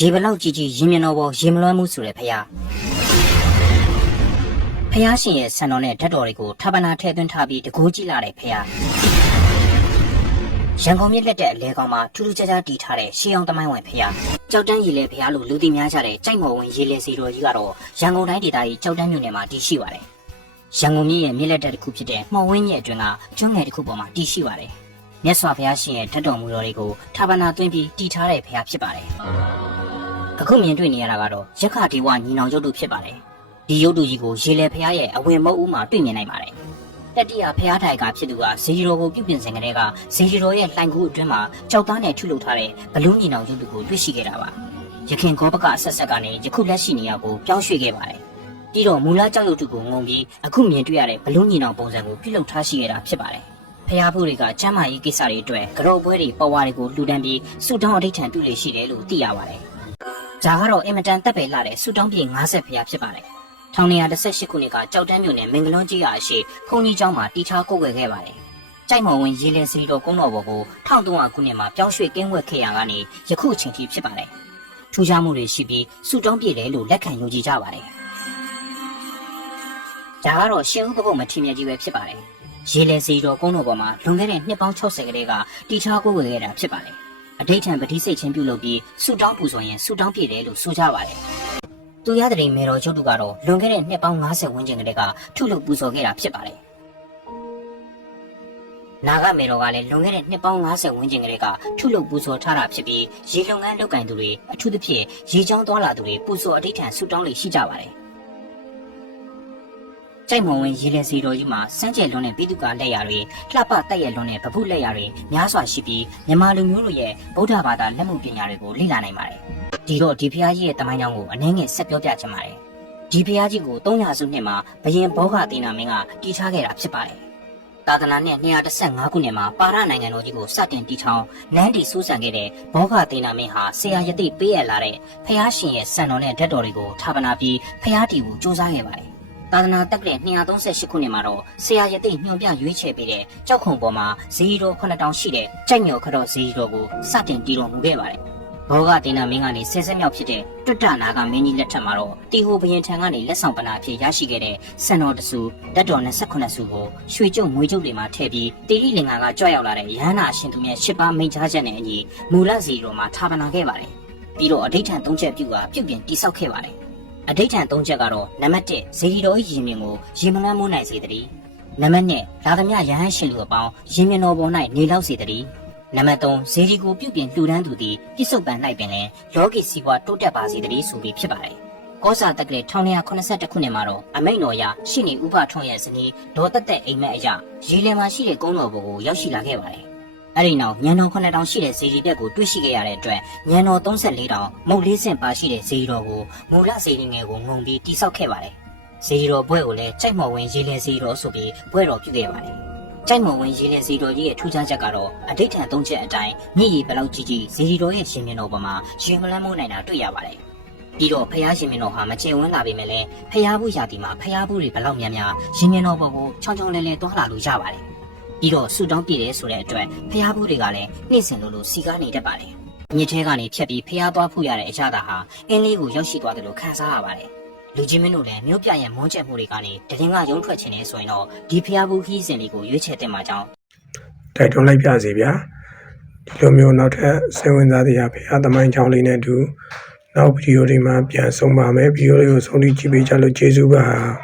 ရေဘလောက်ကြီးကြီးရင်မြင်တော်ပေါ်ရေမလွှမ်းမှုဆိုတဲ့ဖယားရှင်ရဲ့ဆန်တော်နဲ့ဓာတ်တော်တွေကိုထပ်ပနာထည့်သွင်းထားပြီးတကူးကြည့်လာတဲ့ဖယားရန်ကုန်မြို့လက်တဲ့အလဲကောင်မှာထူးထူးခြားခြားတည်ထားတဲ့ရှေးအောင်တမိုင်းဝင်ဖယားကြောက်တန်းရေလဲဖယားလို့လူသိများကြတဲ့ကြိုက်မော်ဝင်ရေလဲစီတော်ကြီးကတော့ရန်ကုန်တိုင်းဒေသကြီးကြောက်တန်းမြို့နယ်မှာတည်ရှိပါတယ်ရန်ကုန်မြို့ရဲ့မြစ်လက်တက်တစ်ခုဖြစ်တဲ့မှော်ဝင်းရဲ့အတွင်းကကျွန်းငယ်တစ်ခုပေါ်မှာတည်ရှိပါတယ်မြတ်စွာဘုရားရှင်ရဲ့ဓာတ်တော်မူတော်တွေကိုထပ်ပနာသွင်းပြီးတည်ထားတဲ့ဖယားဖြစ်ပါတယ်အခုမြင်တွေ့နေရတာကတော့ရခဒေဝညီနောင်ရုပ်တုဖြစ်ပါတယ်ဒီရုပ်တုကြီးကိုရေလဲဖယားရဲ့အဝင်မုတ်ဦးမှာတွေ့မြင်နိုင်ပါတယ်တတိယဖယားထိုင်ကဖြစ်သူကဇေယီတော်ကိုပြုပြင်စင်ကလေးကဇေယီတော်ရဲ့လှိုင်ကူးအတွင်းမှာကြောက်သားနဲ့ထုလုပ်ထားတဲ့ဘလူးညီနောင်ရုပ်တုကိုတွေ့ရှိခဲ့တာပါရခင်ကောပကအဆက်ဆက်ကနေယခုလက်ရှိနေရာကိုပြောင်းရွှေ့ခဲ့ပါတယ်ပြီးတော့မူလကြောက်ရုပ်တုကိုငုံပြီးအခုမြင်တွေ့ရတဲ့ဘလူးညီနောင်ပုံစံကိုပြုလုပ်ထားရှိခဲ့တာဖြစ်ပါတယ်ဖျားဖို့တွေကကျမ်းမာရေးကိစ္စတွေအတွက်ကြော့ပွဲတွေပေါ်ဝါတွေကိုလှူဒန်းပြီးစုတောင်းအဋိဌံပြုလေရှိတယ်လို့သိရပါတယ်။ဒါကတော့အင်မတန်တက်ပဲလာတဲ့စုတောင်းပြေ50ဖျားဖြစ်ပါတယ်။1918ခုနှစ်ကကြောက်တန်းမြို့နယ်မင်္ဂလွန်းကြီးရာအရှိဘုံကြီးကျောင်းမှာတီထားကိုယ်ွယ်ခဲ့ပါတယ်။ကြိုက်မော်ဝင်ရေလဲစီတော်ကုန်းတော်ဘော်ကို1300ခုနှစ်မှာပြောင်းရွှေ့ကင်းဝက်ခဲ့ရကနေယခုအချိန်ထိဖြစ်ပါတယ်။ထူးခြားမှုတွေရှိပြီးစုတောင်းပြေတယ်လို့လက်ခံယုံကြည်ကြပါတယ်။ဒါကတော့ရှင်ဦးပကုတ်မထီမြက်ကြီးပဲဖြစ်ပါတယ်။ရေလဲစီတော်ကုန်းတော်ပေါ်မှာလွန်ခဲ့တဲ့နှစ်ပေါင်း60ကလေးကတီချာကိုဝယ်ခဲ့တာဖြစ်ပါတယ်။အဋိဌံပတိစိတ်ချင်းပြုလုပ်ပြီးဆူတောင်းပူဆိုရင်ဆူတောင်းပြည့်တယ်လို့ဆိုကြပါတယ်။သူရတဲ့မေတော်ချုပ်တို့ကတော့လွန်ခဲ့တဲ့နှစ်ပေါင်း50ဝန်းကျင်ကလေးကထုလုပ်ပူဇော်ခဲ့တာဖြစ်ပါတယ်။နာဂမေတော်ကလည်းလွန်ခဲ့တဲ့နှစ်ပေါင်း50ဝန်းကျင်ကလေးကထုလုပ်ပူဇော်ထားတာဖြစ်ပြီးရေလုံငန်းလုပ်ကင်သူတွေအထူးသဖြင့်ရေချောင်းသွားလာသူတွေပူဇော်အဋိဌံဆူတောင်းလေရှိကြပါတယ်။ကြိုက်မုံဝင်ရေလဲစီတော်ကြီးမှာစမ်းကျဲလွန်းတဲ့ပိတုကာလက်ရာတွေလှပတက်ရလွန်းတဲ့ဗပုလက်ရာတွေများစွာရှိပြီးမြန်မာလူမျိုးတို့ရဲ့ဗုဒ္ဓဘာသာလက်မှုပညာတွေကိုလေ့လာနိုင်ပါတယ်။ဒီတော့ဒီဖျားကြီးရဲ့တမိုင်းကြောင်းကိုအနည်းငယ်ဆက်ပြောပြချင်ပါတယ်။ဒီဖျားကြီးကို300စုနှစ်မှာဘယင်ဘောဂသေနာမင်းကတည်ထားခဲ့တာဖြစ်ပါတယ်။သာသနာနှစ်215ခုနှစ်မှာပါရနိုင်ငံတော်ကြီးကိုစတင်တည်ထောင်နန်းတီစူးစံခဲ့တဲ့ဘောဂသေနာမင်းဟာဆရာယတိပေးရလာတဲ့ဖျားရှင်ရဲ့စံတော်နဲ့ဓာတ်တော်တွေကိုဌာပနာပြီးဖျားတီကိုစူးစမ်းခဲ့ပါတယ်။သာသနာတက္ကရာ238ခုနှစ်မှာတော့ဆရာရတိညွှန်ပြရွေးချယ်ပေးတဲ့ကြောက်ခုံပေါ်မှာဇေယီတော်9000ရှိတဲ့ကြိုက်မြော်ခတော်ဇေယီတော်ကိုစတင်တည်တော်မူခဲ့ပါတယ်။ဘောဂတေနာမင်းကနေဆဲဆဲမြောက်ဖြစ်တဲ့တွတ်တနာကမင်းကြီးလက်ထက်မှာတော့တီဟိုဘရင်ထံကနေလက်ဆောင်ပနာအဖြစ်ရရှိခဲ့တဲ့စံတော်တဆူဓာတ်တော်28ဆူကိုရွှေကျုပ်ငွေကျုပ်တွေမှာထည့်ပြီးတေရီလင်္ကာကကြွရောက်လာတဲ့ရဟန္တာအရှင်သူမြတ်10ပါးမိန့်ကြားချက်နဲ့အညီမူလဇေယီတော်မှာဌာပနာခဲ့ပါတယ်။ပြီးတော့အဋိဌံ3ချက်ပြုပြင်တိဆောက်ခဲ့ပါတယ်။အဋိဌံ3ချက်ကတော့နံပါတ်1ဇေဒီတော်၏ရင်မြင်ကိုရင်မလန်းမိုးနိုင်စေတည်းနံပါတ်2လာသမျှရဟန်းရှင်လူအပေါင်းရင်မြင်တော်ပေါ်၌နေလောက်စေတည်းနံပါတ်3ဇေဒီကိုပြုပြင်လှူဒန်းသူသည်ပြစ္ဆုတ်ပံ၌ပင်လည်းလောကီစီးပွားတိုးတက်ပါစေတည်းဆိုပြီးဖြစ်ပါတယ်ကောဇာတက္ကရာ1982ခုနှစ်မှာတော့အမိန့်တော်အရရှိနေဥပထွန်းရဲ့ဇနီးဒေါ်တက်တက်အိမ်မက်အရာရေလယ်မှာရှိတဲ့ကုန်းတော်ဘုံကိုရောက်ရှိလာခဲ့ပါတယ်အဲ့ဒီနောက်ညံတော်9000ရှိတဲ့ဇေဒီတက်ကိုတွေ့ရှိခဲ့ရတဲ့အတွက်ညံတော်34တောင်မုတ်လေးစင်ပါရှိတဲ့ဇေဒီတော်ကိုမူလဇေဒီငယ်ကိုငုံပြီးတိဆောက်ခဲ့ပါတယ်။ဇေဒီတော်ဘွဲ့ကိုလည်းကြိုက်မော်ဝင်ရေလဲဇေဒီတော်ဆိုပြီးဘွဲ့တော်ပြုခဲ့ပါတယ်။ကြိုက်မော်ဝင်ရေလဲဇေဒီတော်ကြီးရဲ့ထူးခြားချက်ကတော့အဋိဌံ3ချက်အတိုင်းမြည်ရည်ဘလောက်ကြီးကြီးဇေဒီတော်ရဲ့ရှင်မြင်တော်ပေါ်မှာရှင်မလန်းမိုးနိုင်တာတွေ့ရပါတယ်။ပြီးတော့ဖျားရှင်မြင်တော်ဟာမကျေဝန်းလာပေမဲ့လည်းဖျားဘူးရာတီမှာဖျားဘူးတွေဘလောက်များများရှင်မြင်တော်ပေါ်ကိုချောင်းချောင်းလဲလဲတွားလာလို့ရပါတယ်။ပြီးတော့ဆူတောင်းပြည့်တယ်ဆိုတဲ့အတွက်ဖျားဘူးတွေကလည်းနှိမ့်စင်လို့စီကားနေတတ်ပါတယ်။မြစ်ထဲကနေဖြတ်ပြီးဖျားသွားဖူးရတဲ့အရာသာဟာအင်းလေးကိုရောက်ရှိသွားတယ်လို့ခန်းစားရပါတယ်။လူကြီးမင်းတို့လည်းမြို့ပြရဲ့မွန်းချက်မှုတွေကနေတရင်ကရုံးထွက်ခြင်းနေဆိုရင်တော့ဒီဖျားဘူးခီးစဉ်လေးကိုရွေးချယ်တင်မှာကြောင်းတိုက်တွန်းလိုက်ပြစီဗျာ။ဒီလိုမျိုးနောက်ထပ်စိတ်ဝင်စားစရာဖျားသမိုင်းကြောင်းလေးနဲ့အတူနောက်ဗီဒီယိုတွေမှာပြန်ဆုံပါမယ်။ဗီဒီယိုလေးကိုဆုံးဖြတ်ကြည့်ပေးကြလို့ကျေးဇူးပါ။